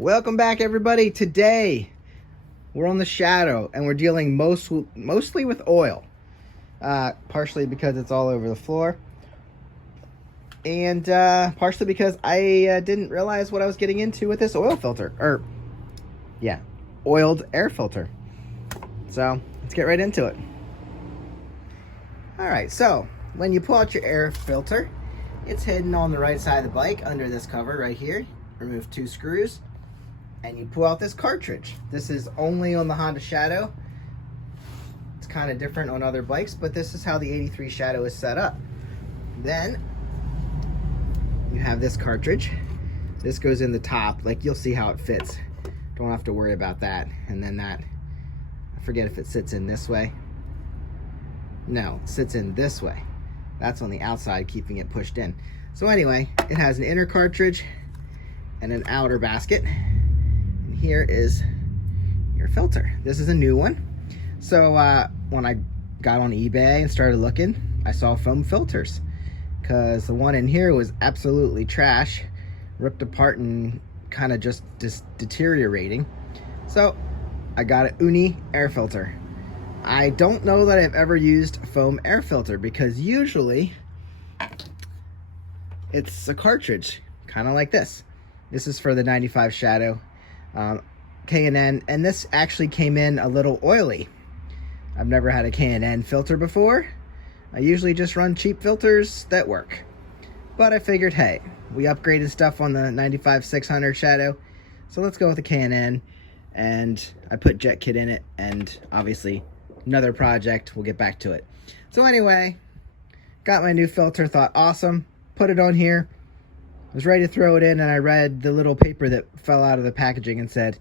Welcome back, everybody. Today we're on the Shadow and we're dealing mostly with oil, partially because it's all over the floor, and partially because I didn't realize what I was getting into with this oil filter, oiled air filter. So let's get right into it. All right, so when you pull out your air filter, it's hidden on the right side of the bike under this cover right here. Remove 2 screws and you pull out this cartridge. This is only on the Honda Shadow. It's kind of different on other bikes, but this is how the 83 Shadow is set up. Then you have this cartridge. This goes in the top, like you'll see how it fits. Don't have to worry about that. And then that, I forget if it sits in this way. No, it sits in this way. That's on the outside, keeping it pushed in. So anyway, it has an inner cartridge and an outer basket. And here is your filter. This is a new one. So when I got on eBay and started looking, I saw foam filters, because the one in here was absolutely trash, ripped apart and kind of just deteriorating. So I got a UNI air filter. I don't know that I've ever used a foam air filter, because usually it's a cartridge, kind of like this. This is for the 95 Shadow K&N, and this actually came in a little oily. I've never had a K&N filter before. I usually just run cheap filters that work. But I figured, hey, we upgraded stuff on the 95 600 Shadow, so let's go with the K&N. And I put jet kit in it, and obviously another project, we'll get back to it. So anyway, got my new filter, thought awesome, put it on here, was ready to throw it in, and I read the little paper that fell out of the packaging and said,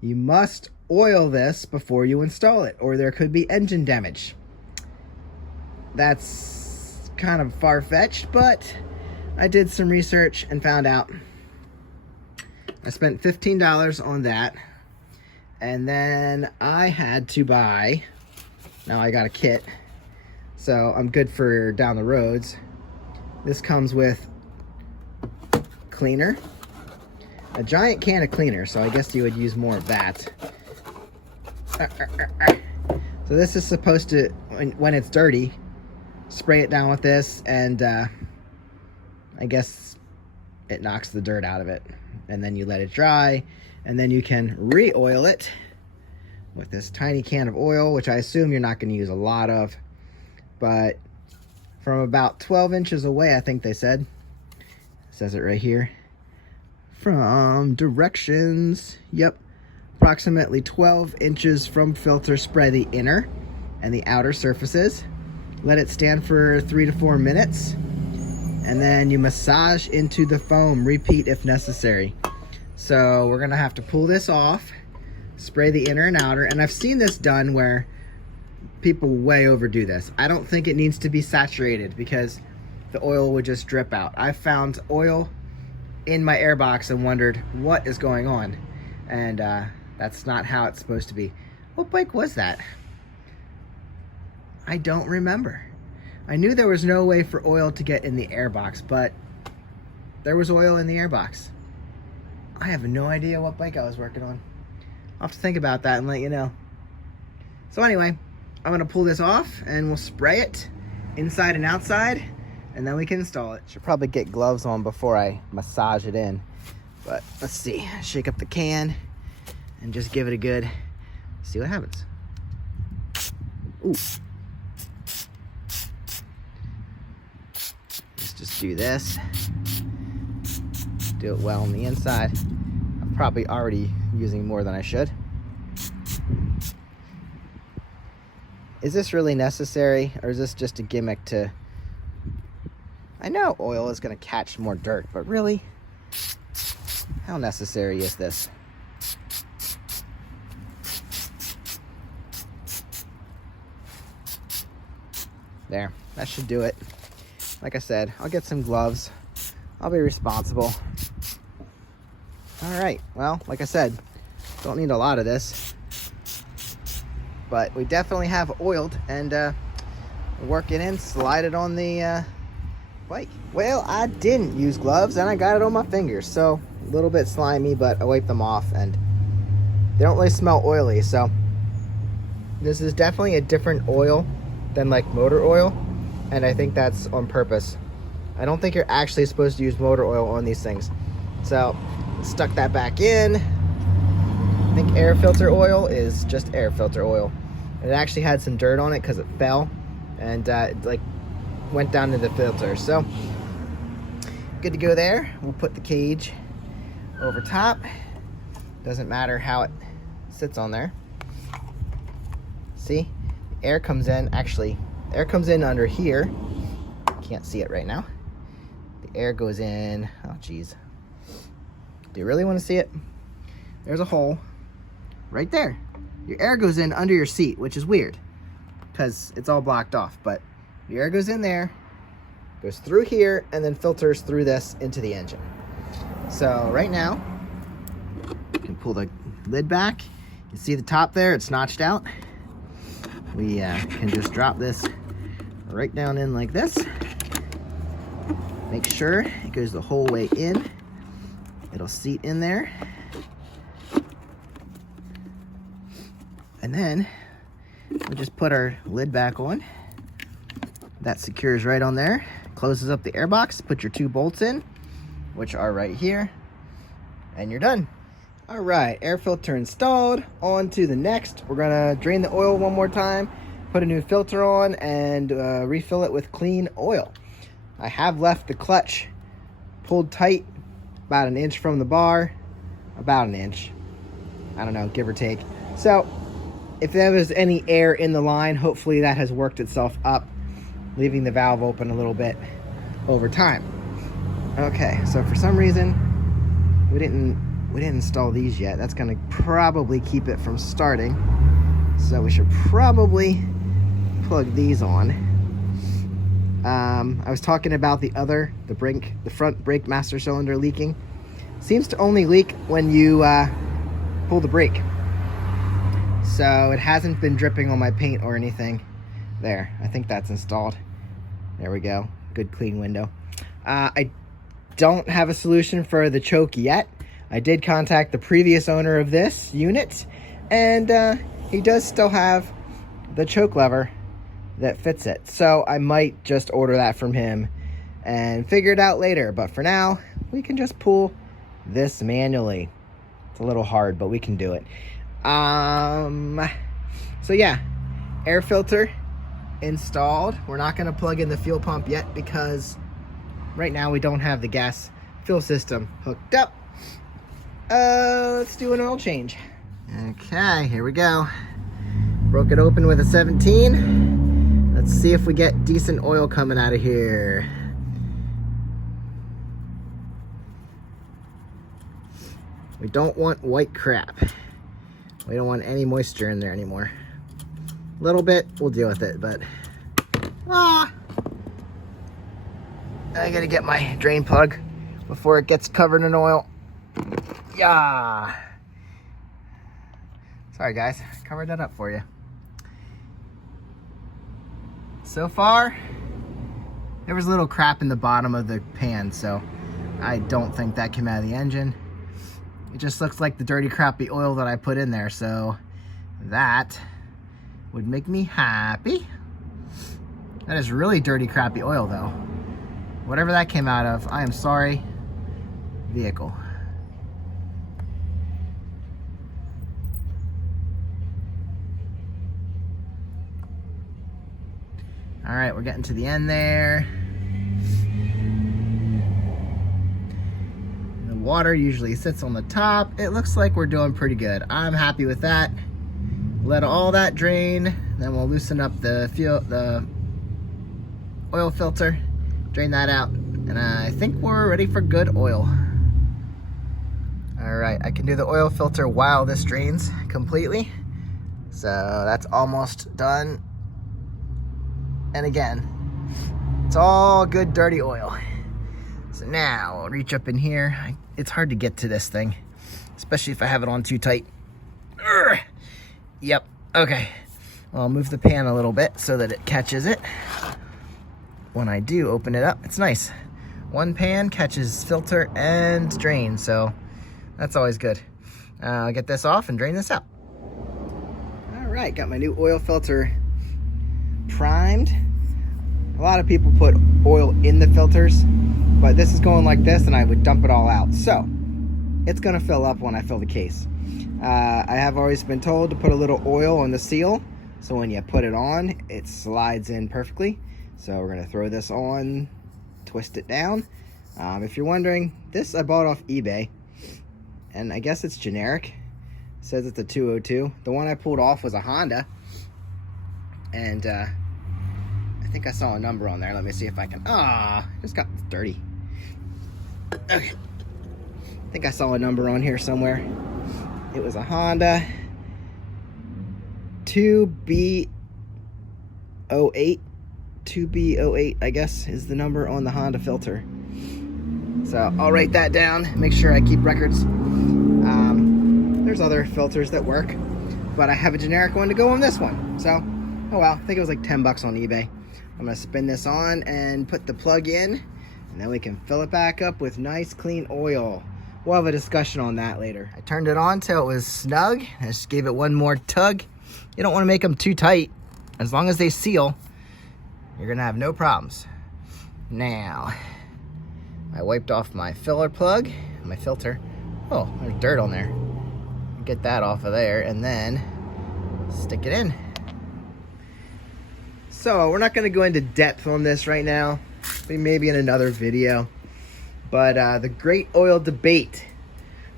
you must oil this before you install it, or there could be engine damage. That's kind of far-fetched, but I did some research and found out. I spent $15 on that, and then I had to buy, now I got a kit, so I'm good for down the roads. This comes with cleaner, a giant can of cleaner, so I guess you would use more of that. So this is supposed to, when it's dirty, spray it down with this, and I guess it knocks the dirt out of it. And then you let it dry, and then you can re-oil it with this tiny can of oil, which I assume you're not going to use a lot of, but from about 12 inches away, I think they said. It says it right here. From directions, yep, approximately 12 inches from filter, spray the inner and the outer surfaces. Let it stand for 3 to 4 minutes, and then you massage into the foam. Repeat if necessary. So we're gonna have to pull this off, spray the inner and outer, and I've seen this done where people way overdo this. I don't think it needs to be saturated, because the oil would just drip out. I found oil in my airbox and wondered what is going on, and that's not how it's supposed to be. What bike was that? I don't remember. I knew there was no way for oil to get in the airbox, but there was oil in the airbox. I have no idea what bike I was working on. I'll have to think about that and let you know. So anyway, I'm gonna pull this off and we'll spray it inside and outside, and then we can install it. Should probably get gloves on before I massage it in, but let's see. Shake up the can and just give it a good, see what happens. Ooh. Let's just do this. Do it well on the inside. I'm probably already using more than I should. Is this really necessary, or is this just a gimmick to... I know oil is going to catch more dirt, but really? How necessary is this? There, that should do it. Like I said, I'll get some gloves. I'll be responsible. All right, well, like I said, don't need a lot of this, but we definitely have oiled, and work it in, slide it on the bike. Well, I didn't use gloves and I got it on my fingers, so a little bit slimy, but I wipe them off and they don't really smell oily. So this is definitely a different oil than like motor oil, and I think that's on purpose. I don't think you're actually supposed to use motor oil on these things. So stuck that back in. I think air filter oil is just air filter oil. It actually had some dirt on it because it fell and it like went down to the filter. So good to go there. We'll put the cage over top. Doesn't matter how it sits on there. See, air comes in, actually, air comes in under here. Can't see it right now. The air goes in, oh geez. Do you really want to see it? There's a hole right there. Your air goes in under your seat, which is weird because it's all blocked off, but your air goes in there, goes through here, and then filters through this into the engine. So right now, you can pull the lid back. You see the top there, it's notched out. We can just drop this right down in like this. Make sure it goes the whole way in. It'll seat in there. And then we just put our lid back on. That secures right on there. Closes up the air box. Put your 2 bolts in, which are right here. And you're done. All right, air filter installed. On to the next. We're gonna drain the oil one more time, put a new filter on, and refill it with clean oil. I have left the clutch pulled tight about 1 inch from the bar, about 1 inch. I don't know, give or take. So if there was any air in the line, hopefully that has worked itself up, leaving the valve open a little bit over time. Okay, so for some reason, we didn't install these yet. That's gonna probably keep it from starting. So we should probably plug these on. I was talking about the front brake master cylinder leaking. Seems to only leak when you pull the brake. So it hasn't been dripping on my paint or anything. There, I think that's installed. There we go, good clean window. I don't have a solution for the choke yet. I did contact the previous owner of this unit, and he does still have the choke lever that fits it. So I might just order that from him and figure it out later. But for now, we can just pull this manually. It's a little hard, but we can do it. So yeah, air filter installed. We're not gonna plug in the fuel pump yet because right now we don't have the gas fuel system hooked up. Let's do an oil change. Okay, here we go. Broke it open with a 17. Let's see if we get decent oil coming out of here. We don't want white crap. We don't want any moisture in there anymore. A little bit, we'll deal with it, but I gotta get my drain plug before it gets covered in oil. Yeah. Sorry guys, covered that up for you. So far, there was a little crap in the bottom of the pan, so I don't think that came out of the engine. It just looks like the dirty, crappy oil that I put in there, so that would make me happy. That is really dirty, crappy oil, though. Whatever that came out of, I am sorry, vehicle. All right, we're getting to the end there. The water usually sits on the top. It looks like we're doing pretty good. I'm happy with that. Let all that drain, then we'll loosen up the oil filter, drain that out, and I think we're ready for good oil. All right, I can do the oil filter while this drains completely. So that's almost done. And again, it's all good dirty oil. So now I'll reach up in here. It's hard to get to this thing, especially if I have it on too tight. Urgh. Yep, okay. Well, I'll move the pan a little bit so that it catches it. When I do open it up, it's nice. One pan catches filter and drain, so that's always good. I'll get this off and drain this out. All right, got my new oil filter primed. A lot of people put oil in the filters, but this is going like this and I would dump it all out. So it's gonna fill up when I fill the case. I have always been told to put a little oil on the seal, so when you put it on, it slides in perfectly. So we're gonna throw this on, twist it down. If you're wondering, this I bought off eBay, and I guess it's generic. It says it's a 202. The one I pulled off was a Honda, and I think I saw a number on there. Let me see if I can, just got dirty. Okay. I think I saw a number on here somewhere. It was a Honda 2B08. 2B08, I guess, is the number on the Honda filter. So I'll write that down, make sure I keep records. There's other filters that work, but I have a generic one to go on this one. So, oh well, I think it was like 10 bucks on eBay. I'm gonna spin this on and put the plug in, and then we can fill it back up with nice clean oil. We'll have a discussion on that later. I turned it on till it was snug. I just gave it one more tug. You don't want to make them too tight. As long as they seal, you're gonna have no problems. Now, I wiped off my filler plug, my filter. Oh, there's dirt on there. Get that off of there and then stick it in. So we're not gonna go into depth on this right now. Maybe in another video. But the great oil debate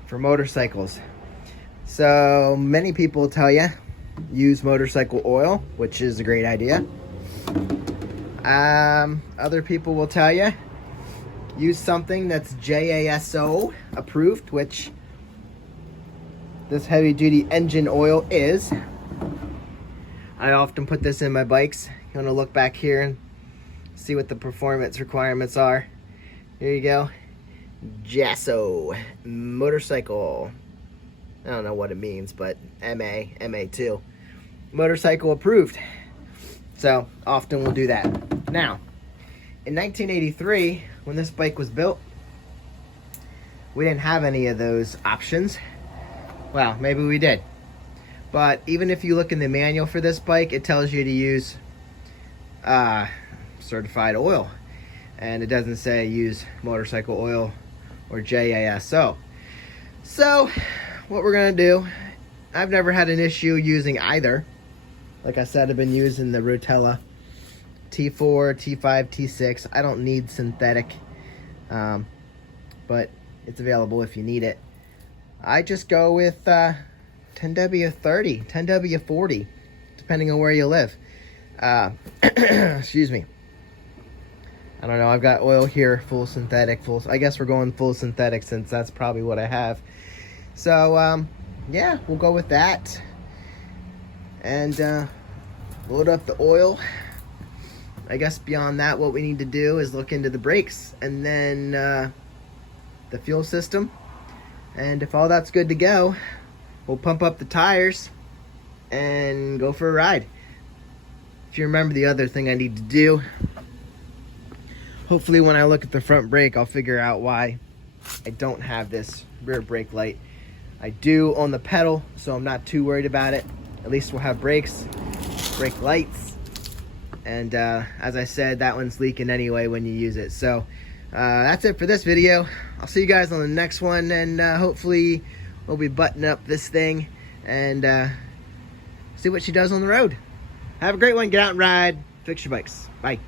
for motorcycles. So many people tell you use motorcycle oil, which is a great idea. Other people will tell you use something that's JASO approved, which this heavy duty engine oil is. I often put this in my bikes. You want to look back here and see what the performance requirements are. Here you go. JASO motorcycle. I don't know what it means, but MA2. Motorcycle approved. So often we'll do that. Now, in 1983, when this bike was built, we didn't have any of those options. Well, maybe we did. But even if you look in the manual for this bike, it tells you to use certified oil. And it doesn't say use motorcycle oil or JASO. So, what we're gonna do, I've never had an issue using either. Like I said, I've been using the Rotella T4, T5, T6. I don't need synthetic, but it's available if you need it. I just go with 10W30, 10W40, depending on where you live. Excuse me. I don't know, I've got oil here, full synthetic, I guess we're going full synthetic since that's probably what I have. So, yeah, we'll go with that. And load up the oil. I guess beyond that, what we need to do is look into the brakes and then the fuel system. And if all that's good to go, we'll pump up the tires and go for a ride. If you remember the other thing I need to do, hopefully when I look at the front brake, I'll figure out why I don't have this rear brake light. I do on the pedal, so I'm not too worried about it. At least we'll have brakes, brake lights. And as I said, that one's leaking anyway when you use it. So that's it for this video. I'll see you guys on the next one, and hopefully we'll be buttoning up this thing and see what she does on the road. Have a great one. Get out and ride. Fix your bikes. Bye.